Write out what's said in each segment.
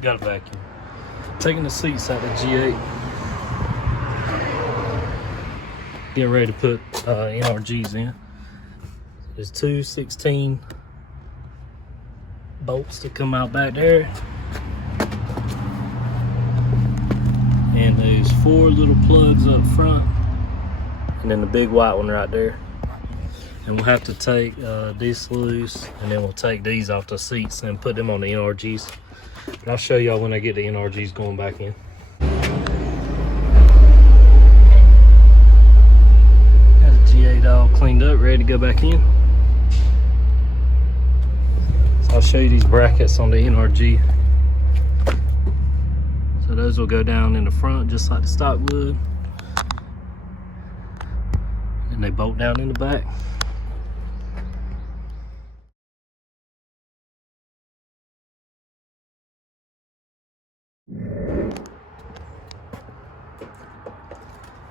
Got a vacuum. Taking the seats out of the G8. Getting ready to put NRGs in. There's two 16 bolts that come out back there. And there's 4 little plugs up front. And then the big white one right there. And we'll have to take this loose, and then we'll take these off the seats and put them on the NRGs. And I'll show y'all when I get the NRGs going back in. Got the G8 all cleaned up, ready to go back in. So I'll show you these brackets on the NRG. So those will go down in the front just like the stock would. And they bolt down in the back.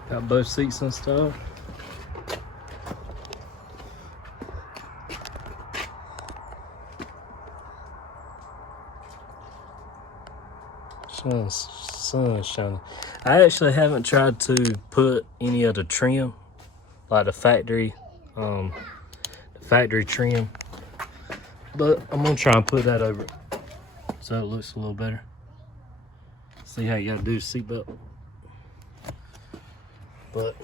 Got both seats installed. Sun's shining. I actually haven't tried to put any of the trim, like the factory trim, but I'm gonna try and put that over it so it looks a little better. See how you gotta do the seatbelt. But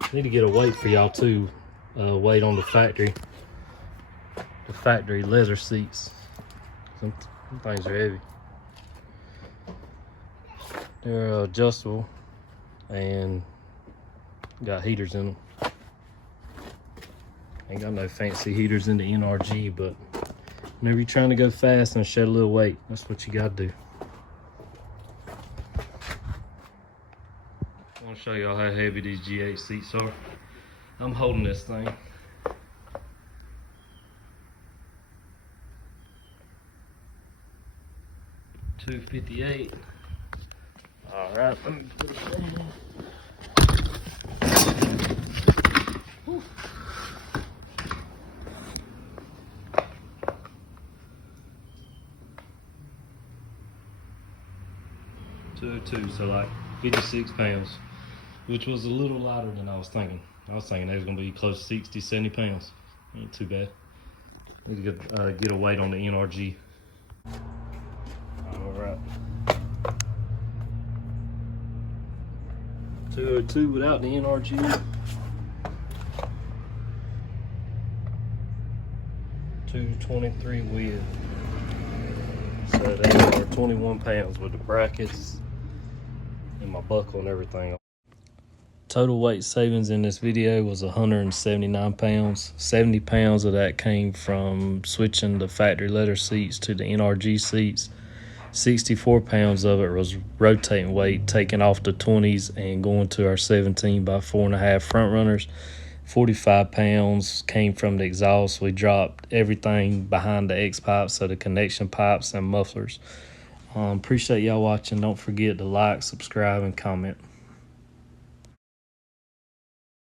I need to get a weight for y'all too. Weight on the factory leather seats. Some things are heavy. They're adjustable and got heaters in them. Ain't got no fancy heaters in the NRG, but whenever you're trying to go fast and shed a little weight, that's what you gotta do. I want to show y'all how heavy these G8 seats are. I'm holding this thing. $258. All right, let me put it down. Whew. $202, so like 56 pounds, which was a little lighter than I was thinking. I was thinking they was gonna be close to 60, 70 pounds. Ain't too bad. Need to get a weight on the NRG. All right. 202 without the NRG. 223 with. So they are 21 pounds with the brackets and my buckle and everything. Total weight savings in this video was 179 pounds. 70 pounds of that came from switching the factory leather seats to the NRG seats. 64 pounds of it was rotating weight, taking off the 20s and going to our 17 by 4.5 front runners. 45 pounds came from the exhaust. We dropped everything behind the X pipes, so the connection pipes and mufflers. Appreciate y'all watching. Don't forget to like, subscribe, and comment.